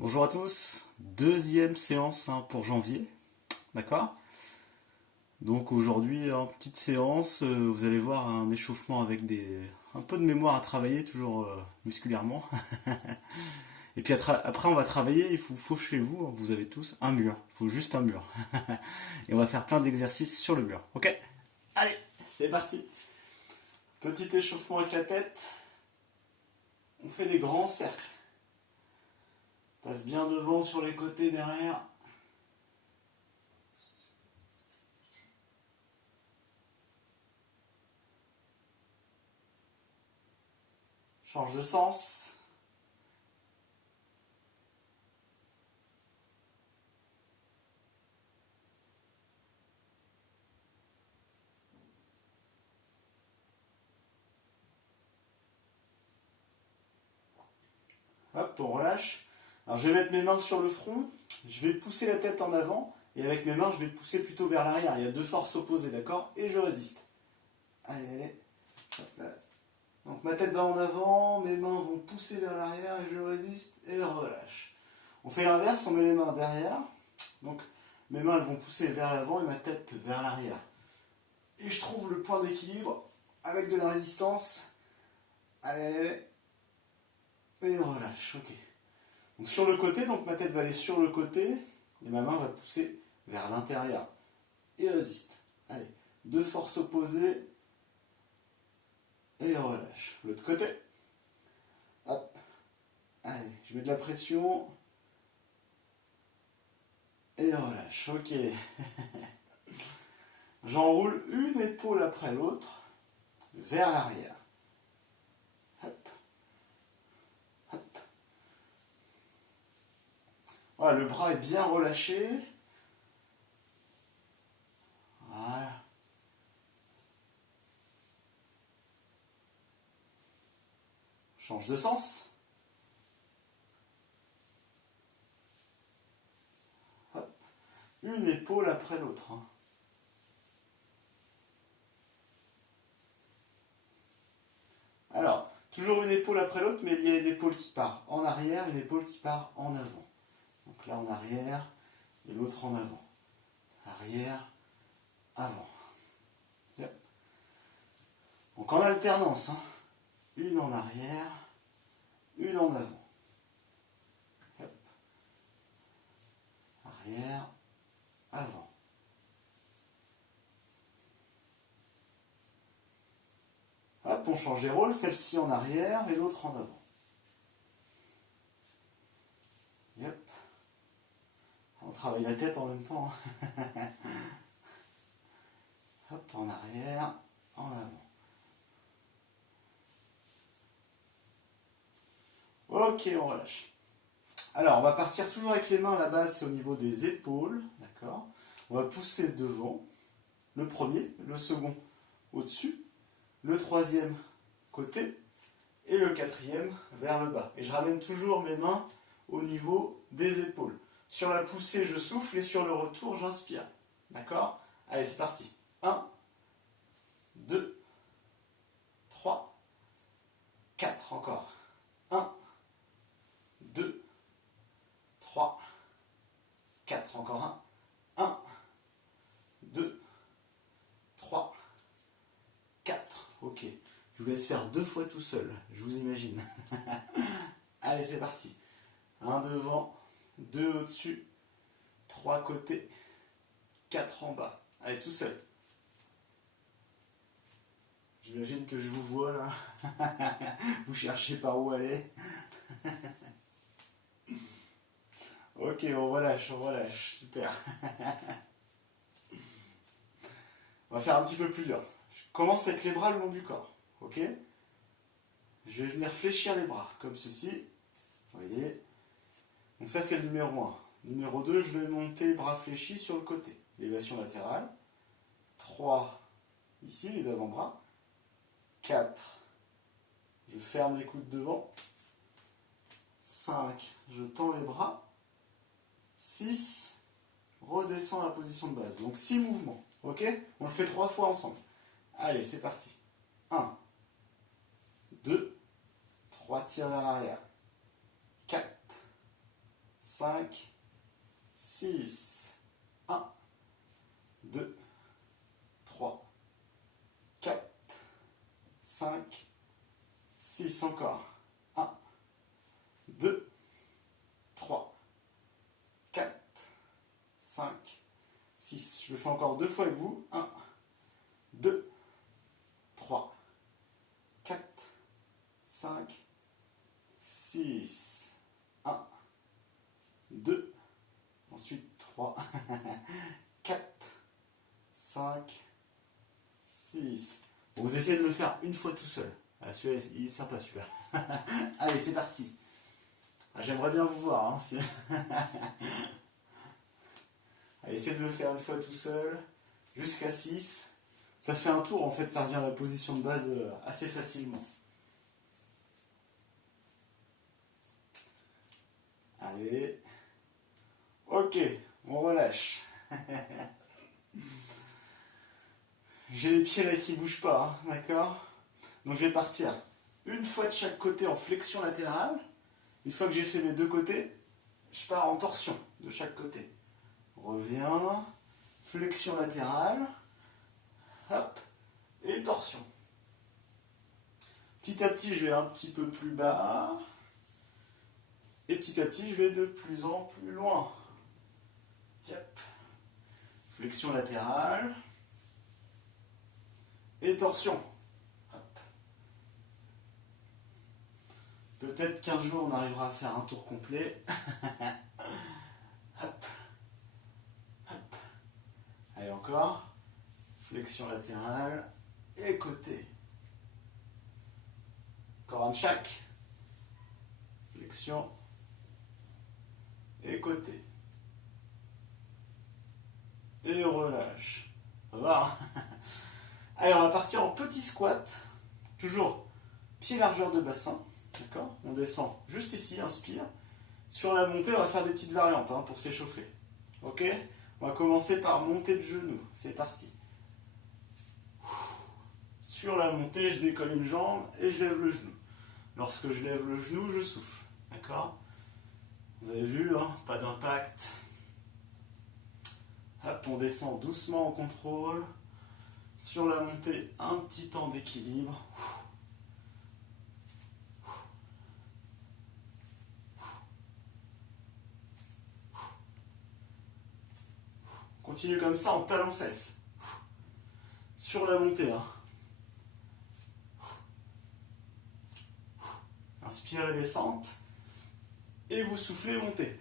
Bonjour à tous, deuxième séance pour janvier, d'accord? Donc aujourd'hui, en petite séance, vous allez voir un échauffement avec un peu de mémoire à travailler, toujours musculairement. Et puis après, on va travailler, il faut chez vous, hein, vous avez tous un mur, il faut juste un mur. Et on va faire plein d'exercices sur le mur, ok? Allez, c'est parti. Petit échauffement avec la tête, on fait des grands cercles. Passe bien devant, sur les côtés, derrière. Change de sens. Hop, on relâche. Alors je vais mettre mes mains sur le front, je vais pousser la tête en avant, et avec mes mains, je vais pousser plutôt vers l'arrière. Il y a deux forces opposées, d'accord? Et je résiste. Allez, allez. Hop là. Donc ma tête va en avant, mes mains vont pousser vers l'arrière, et je résiste, et relâche. On fait l'inverse, on met les mains derrière. Donc mes mains elles vont pousser vers l'avant et ma tête vers l'arrière. Et je trouve le point d'équilibre avec de la résistance. Allez, allez. Et relâche, ok. Donc sur le côté, donc ma tête va aller sur le côté et ma main va pousser vers l'intérieur. Et résiste. Allez, deux forces opposées et relâche. L'autre côté. Hop. Allez, je mets de la pression et relâche. Ok. J'enroule une épaule après l'autre vers l'arrière. Hop. Hop. Voilà, le bras est bien relâché. Voilà. Change de sens. Hop. Une épaule après l'autre. Hein. Alors, toujours une épaule après l'autre, mais il y a une épaule qui part en arrière, une épaule qui part en avant. Donc là en arrière et l'autre en avant. Arrière, avant. Yep. Donc en alternance, hein. Une en arrière, une en avant. Yep. Arrière, avant. Hop, on change les rôles, celle-ci en arrière et l'autre en avant. Yep. On travaille la tête en même temps. Hop, en arrière, en avant. Ok, on relâche. Alors, on va partir toujours avec les mains à la base au niveau des épaules. D'accord. On va pousser devant. Le premier, le second au-dessus, le troisième côté et le quatrième vers le bas. Et je ramène toujours mes mains au niveau des épaules. Sur la poussée, je souffle et sur le retour, j'inspire. D'accord? Allez, c'est parti. 1, 2, 3, 4. Encore. 1, 2, 3, 4. Encore un. 1, 2, 3, 4. Ok. Je vous laisse faire deux fois tout seul. Je vous imagine. Allez, c'est parti. Un devant, deux au-dessus, trois côtés, quatre en bas. Allez, tout seul. J'imagine que je vous vois là. Vous cherchez par où aller. Ok, on relâche, on relâche. Super. On va faire un petit peu plus dur. Je commence avec les bras le long du corps. Ok? Je vais venir fléchir les bras, comme ceci. Vous voyez? Donc ça, c'est le numéro 1. Numéro 2, je vais monter bras fléchis sur le côté. Élévation latérale. 3, ici, les avant-bras. 4, je ferme les coudes devant. 5, je tends les bras. 6, redescends à la position de base. Donc 6 mouvements. Ok? On le fait 3 fois ensemble. Allez, c'est parti. 1, 2, 3 tirs vers l'arrière. 4, 5, 6, 1, 2, 3, 4, 5, 6, encore. 1, 2, 3, 4, 5, 6. Je le fais encore 2 fois avec vous. 1, 2, 3, 4, 5, 6. 1, 2, ensuite 3, 4, 5, 6. Bon, vous essayez de le faire une fois tout seul. Ah, celui-là, il est sympa celui-là. Allez, c'est parti. Ah, j'aimerais bien vous voir. Hein, Allez, essayez de le faire une fois tout seul, jusqu'à 6. Ça fait un tour, en fait, ça revient à la position de base assez facilement. Allez. Ok, on relâche. J'ai les pieds là qui ne bougent pas, hein, d'accord? Donc je vais partir une fois de chaque côté en flexion latérale. Une fois que j'ai fait mes deux côtés, je pars en torsion de chaque côté. Reviens, flexion latérale, hop, et torsion. Petit à petit, je vais un petit peu plus bas. Et petit à petit, je vais de plus en plus loin. Yep. Flexion latérale. Et torsion. Hop. Peut-être qu'un jour, on arrivera à faire un tour complet. Hop. Hop. Allez, encore. Flexion latérale. Et côté. Encore un de chaque. Flexion. Et côté. Et relâche. Ça va, hein? Allez, on va partir en petit squat. Toujours pied largeur de bassin. D'accord? On descend juste ici, inspire. Sur la montée, on va faire des petites variantes hein, pour s'échauffer. Ok? On va commencer par monter de genoux. C'est parti. Sur la montée, je décolle une jambe et je lève le genou. Lorsque je lève le genou, je souffle. D'accord? Vous avez vu, hein, pas d'impact. Hop, on descend doucement en contrôle. Sur la montée, un petit temps d'équilibre. Continue comme ça en talon-fesse. Sur la montée. Hein. Inspirez, descente. Et vous soufflez, montez.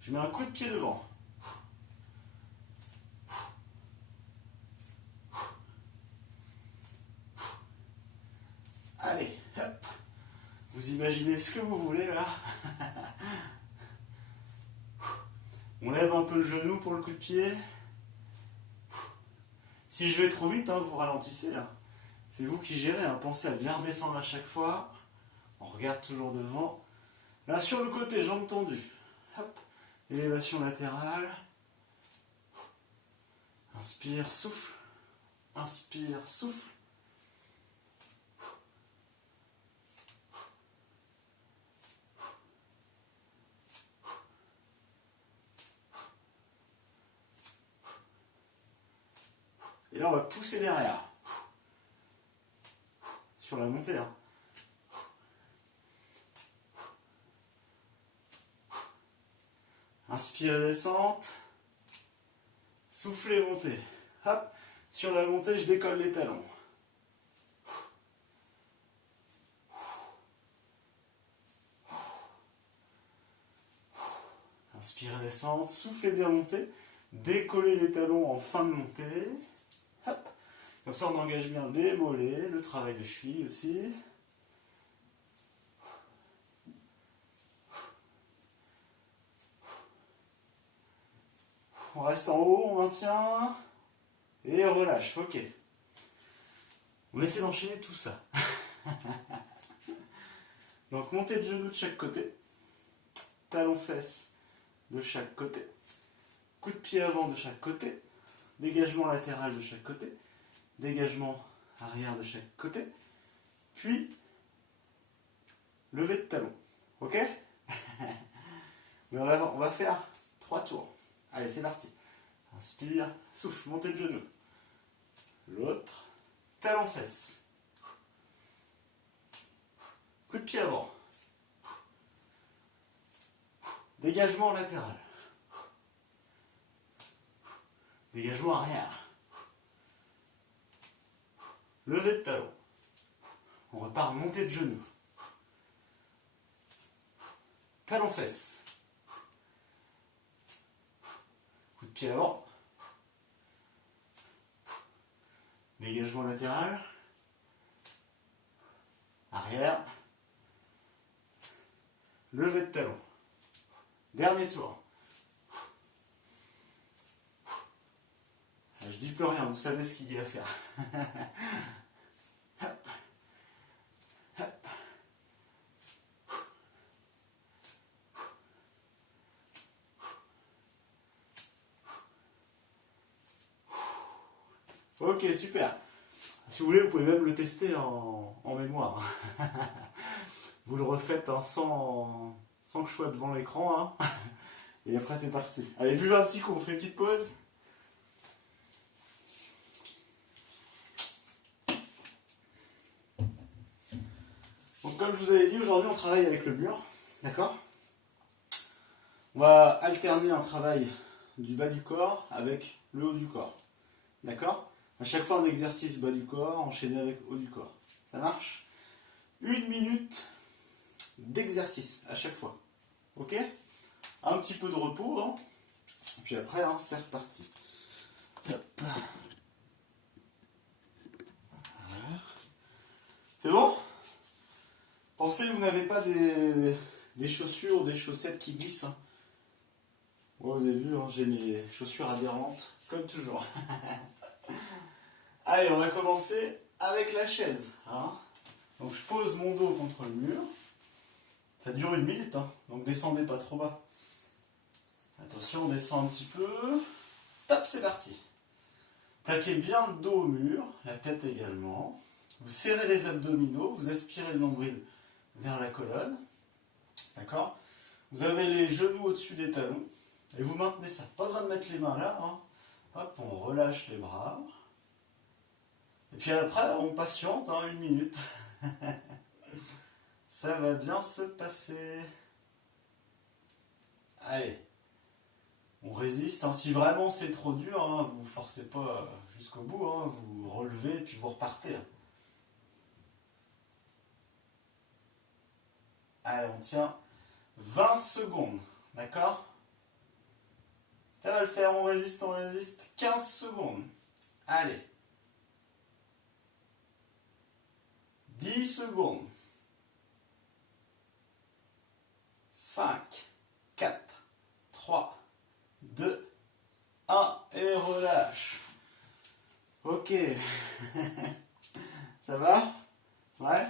Je mets un coup de pied devant. Allez, hop. Vous imaginez ce que vous voulez là. On lève un peu le genou pour le coup de pied. Si je vais trop vite, hein, vous ralentissez. Hein. C'est vous qui gérez. Hein. Pensez à bien redescendre à chaque fois. On regarde toujours devant. Là, sur le côté, jambes tendues. Hop. Élévation latérale. Inspire, souffle. Inspire, souffle. Et là, on va pousser derrière. Sur la montée. Hein. Inspirez, descente. Soufflez, montez. Hop. Sur la montée, je décolle les talons. Inspirez, descente. Soufflez bien, montez. Décollez les talons en fin de montée. Hop. Comme ça, on engage bien les mollets, le travail de cheville aussi. On reste en haut, on maintient. Et on relâche, ok. On essaie d'enchaîner tout ça. Donc, montée de genoux de chaque côté. Talons-fesses de chaque côté. Coup de pied avant de chaque côté. Dégagement latéral de chaque côté. Dégagement arrière de chaque côté. Puis, lever de talon. Ok? Mais on va faire 3 tours. Allez, c'est parti. Inspire, souffle, montez le genou. L'autre, talon-fesse. Coup de pied avant. Dégagement latéral. Dégagement arrière. Levé de talon. On repart montée de genou. Talon-fesse. Coup de pied avant. Dégagement latéral. Arrière. Levé de talon. Dernier tour. Je dis plus rien, vous savez ce qu'il y a à faire. Hop. Hop. Ok, super. Si vous voulez, vous pouvez même le tester en mémoire. Vous le refaites sans que je sois devant l'écran. Hein. Et après, c'est parti. Allez, buvez un petit coup, on fait une petite pause. Donc, comme je vous avais dit, aujourd'hui, on travaille avec le mur. D'accord? On va alterner un travail du bas du corps avec le haut du corps. D'accord? À chaque fois, un exercice bas du corps enchaîné avec haut du corps. Ça marche? 1 minute d'exercice à chaque fois. Ok? Un petit peu de repos. Hein. Puis après, hein, c'est reparti. Hop. Voilà. C'est bon? Pensez que vous n'avez pas des chaussures, des chaussettes qui glissent. Hein. Bon, vous avez vu, hein, j'ai mes chaussures adhérentes, comme toujours. Allez, on va commencer avec la chaise. Hein. Donc je pose mon dos contre le mur. Ça dure 1 minute, hein, donc descendez pas trop bas. Attention, on descend un petit peu. Top, c'est parti. Plaquez bien le dos au mur, la tête également. Vous serrez les abdominaux, vous aspirez le nombril vers la colonne. D'accord? Vous avez les genoux au-dessus des talons. Et vous maintenez ça. Pas besoin de mettre les mains là. Hein. Hop, on relâche les bras. Et puis après, on patiente 1 minute. Ça va bien se passer. Allez. On résiste. Hein. Si vraiment c'est trop dur, hein, vous ne forcez pas jusqu'au bout. Hein. Vous relevez et puis vous repartez. Hein. Allez, on tient 20 secondes. D'accord? Ça va le faire, on résiste, on résiste. 15 secondes. Allez. 10 secondes. 5, 4, 3, 2, 1 et relâche. Ok. Ça va? Ouais.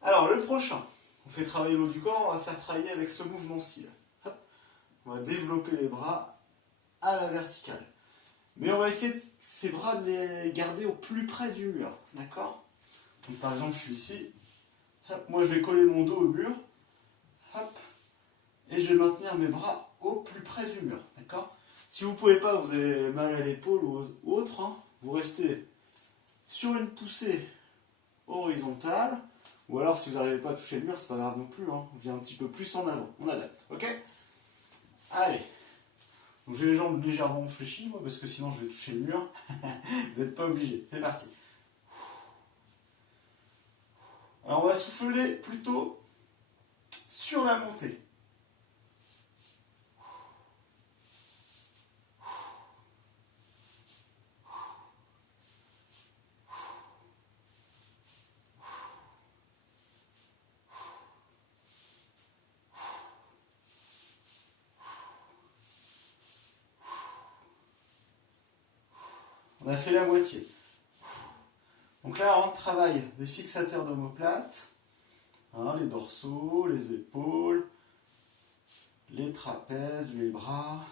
Alors le prochain, on fait travailler le haut du corps, on va faire travailler avec ce mouvement-ci. On va développer les bras à la verticale. Mais on va essayer ces bras de les garder au plus près du mur. D'accord? Donc par exemple, je suis ici. Hop, moi, je vais coller mon dos au mur. Hop. Et je vais maintenir mes bras au plus près du mur. D'accord? Si vous ne pouvez pas, vous avez mal à l'épaule ou autre, hein, vous restez sur une poussée horizontale. Ou alors, si vous n'arrivez pas à toucher le mur, c'est pas grave non plus. Hein, on vient un petit peu plus en avant. On adapte. Ok? Allez. Donc j'ai les jambes légèrement fléchies, moi, parce que sinon je vais toucher le mur. Vous n'êtes pas obligé. C'est parti. Alors on va souffler plutôt sur la montée. On a fait la moitié. Donc là, on travaille des fixateurs d'omoplate, hein, les dorsaux, les épaules, les trapèzes, les bras.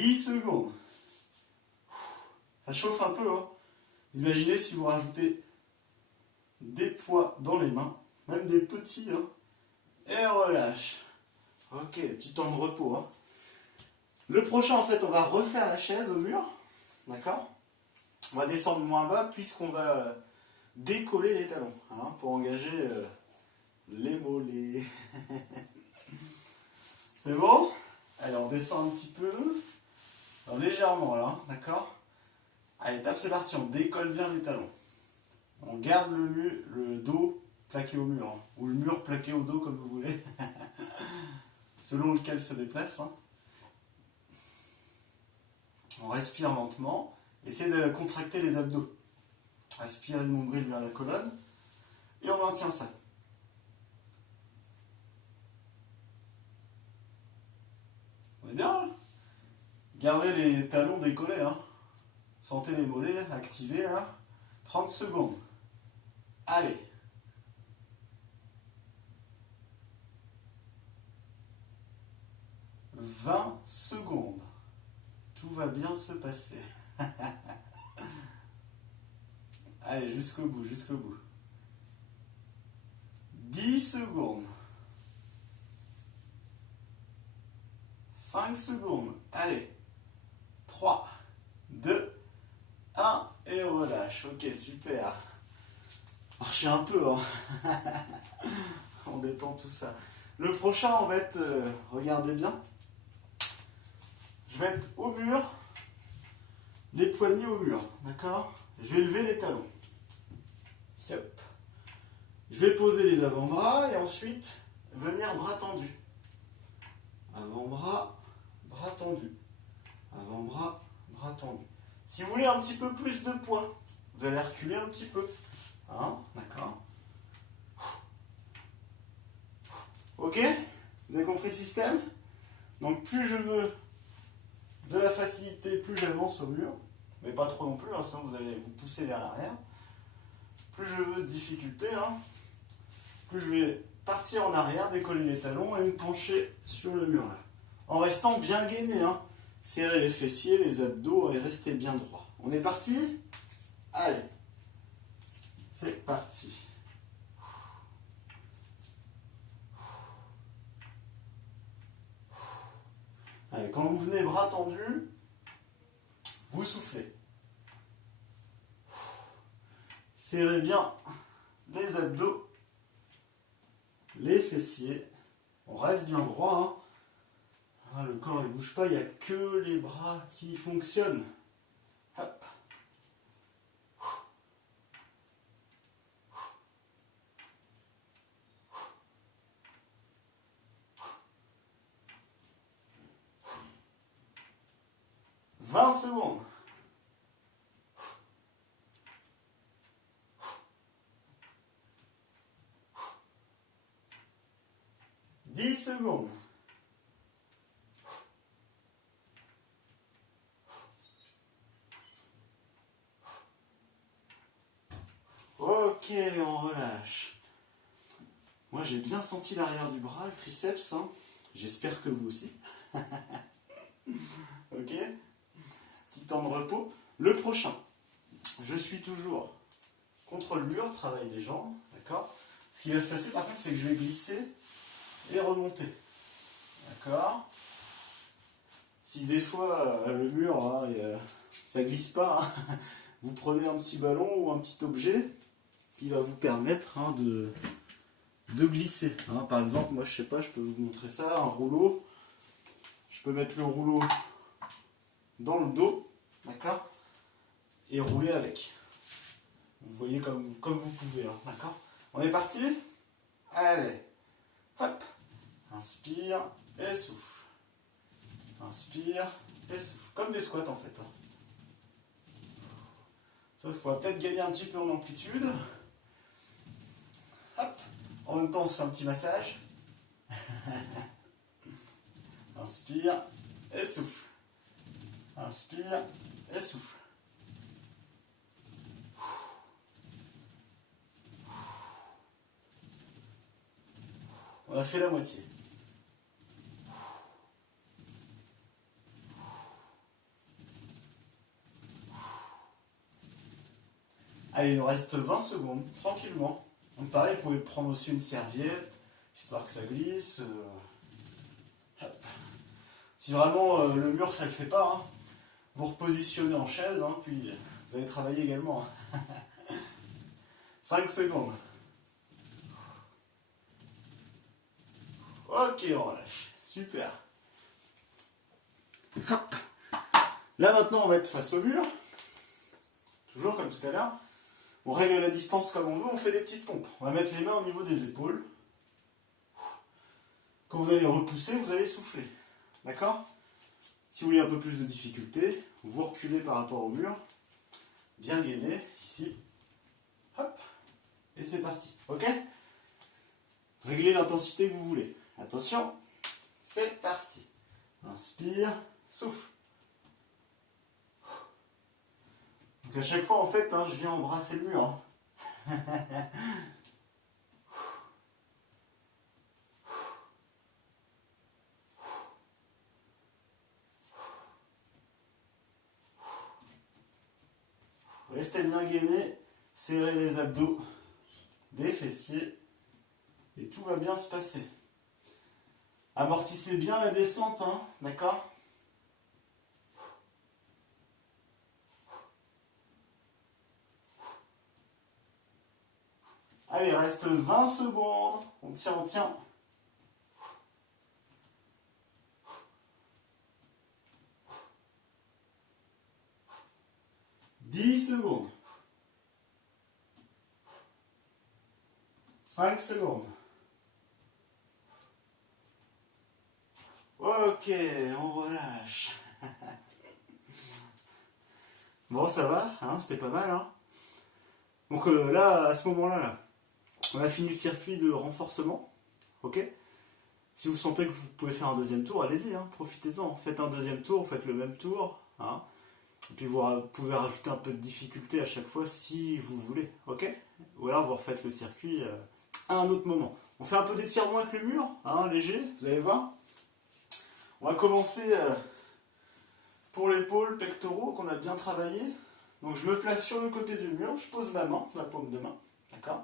10 secondes. Ça chauffe un peu. Hein. Imaginez si vous rajoutez des poids dans les mains, même des petits, hein, et relâche. Ok, petit temps de repos. Hein. Le prochain, en fait, on va refaire la chaise au mur. D'accord? On va descendre moins bas puisqu'on va décoller les talons hein, pour engager les mollets. C'est bon? Allez, on descend un petit peu. Alors, légèrement là, d'accord? Allez, tape, c'est parti, on décolle bien les talons. On garde le dos plaqué au mur, hein, ou le mur plaqué au dos comme vous voulez, selon lequel se déplace. Hein. On respire lentement, essayez de contracter les abdos. Aspirez le nombril vers la colonne, et on maintient ça. On est bien là? Gardez les talons décollés, hein. Sentez les mollets activés là. 30 secondes. Allez. 20 secondes. Tout va bien se passer. Allez, jusqu'au bout, jusqu'au bout. 10 secondes. 5 secondes. Allez. 3, 2, 1 et relâche. Ok, super. Marchez un peu, hein. On détend tout ça. Le prochain, on va être, regardez bien, je vais être au mur, les poignets au mur, d'accord? Je vais lever les talons. Hop. Je vais poser les avant-bras et ensuite venir bras tendus. Avant-bras, bras tendus. Avant-bras, bras tendus. Si vous voulez un petit peu plus de poids, vous allez reculer un petit peu. Hein, d'accord? Ok? Vous avez compris le système? Donc plus je veux de la facilité, plus j'avance au mur. Mais pas trop non plus, hein, sinon vous allez vous pousser vers l'arrière. Plus je veux de difficulté, hein, plus je vais partir en arrière, décoller les talons et me pencher sur le mur là. En restant bien gainé, hein. Serrez les fessiers, les abdos et restez bien droit. On est parti? Allez, c'est parti. Allez, quand vous venez bras tendus, vous soufflez. Serrez bien les abdos, les fessiers. On reste bien droit. Hein. Le corps ne bouge pas, il n'y a que les bras qui fonctionnent. Hop. « 20 secondes. 10 secondes. Ok, on relâche. Moi, j'ai bien senti l'arrière du bras, le triceps. Hein. J'espère que vous aussi. Ok. Petit temps de repos. Le prochain. Je suis toujours contre le mur, travail des jambes. D'accord. Ce qui va se passer, par contre, c'est que je vais glisser et remonter. D'accord. Si des fois, le mur, hein, ça glisse pas, hein, vous prenez un petit ballon ou un petit objet qui va vous permettre hein, de glisser. Hein. Par exemple, moi je sais pas, je peux vous montrer ça, un rouleau. Je peux mettre le rouleau dans le dos, d'accord, et rouler avec. Vous voyez comme vous pouvez, hein, d'accord. On est parti? Allez, hop, inspire et souffle. Inspire et souffle, comme des squats en fait. Hein. Sauf qu'on va peut-être gagner un petit peu en amplitude. Hop. En même temps, on se fait un petit massage. Inspire et souffle. Inspire et souffle. On a fait la moitié. Allez, il nous reste 20 secondes, tranquillement. Donc pareil, vous pouvez prendre aussi une serviette, histoire que ça glisse. Si vraiment le mur ça le fait pas, hein, vous repositionnez en chaise, hein, puis vous allez travailler également. 5 secondes. Ok, on relâche. Super. Hop. Là maintenant on va être face au mur. Toujours comme tout à l'heure. On règle la distance comme on veut, on fait des petites pompes. On va mettre les mains au niveau des épaules. Quand vous allez repousser, vous allez souffler. D'accord? Si vous voulez un peu plus de difficulté, vous reculez par rapport au mur. Bien gainé, ici. Hop. Et c'est parti. Ok? Réglez l'intensité que vous voulez. Attention. C'est parti. Inspire, souffle. Donc à chaque fois, en fait, hein, je viens embrasser le mur. Hein. Restez bien gainé, serrez les abdos, les fessiers, et tout va bien se passer. Amortissez bien la descente, hein, d'accord? Allez, reste 20 secondes. On tient, on tient. « 10 secondes. 5 secondes. Ok, on relâche. Bon, ça va, hein, c'était pas mal. Hein. Donc là, à ce moment-là, on a fini le circuit de renforcement. Ok. Si vous sentez que vous pouvez faire un deuxième tour, allez-y, hein, profitez-en. Faites un deuxième tour, faites le même tour. Hein. Et puis vous pouvez rajouter un peu de difficulté à chaque fois si vous voulez. Ok. Ou alors vous refaites le circuit à un autre moment. On fait un peu d'étirement avec le mur, hein, léger, vous allez voir. On va commencer pour l'épaule, pectoraux, qu'on a bien travaillé. Donc je me place sur le côté du mur, je pose ma main, ma paume de main, d'accord?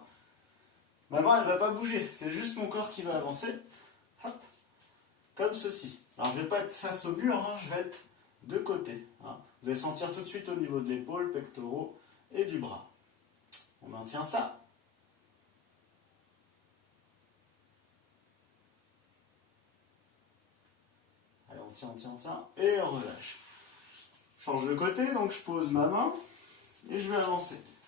Ma main, elle ne va pas bouger, c'est juste mon corps qui va avancer. Hop, comme ceci. Alors je ne vais pas être face au mur, hein, je vais être de côté. Hein. Vous allez sentir tout de suite au niveau de l'épaule, pectoraux et du bras. On maintient ça. Allez, on tient, on tient, on tient, et on relâche. Je change de côté, donc je pose ma main et je vais avancer.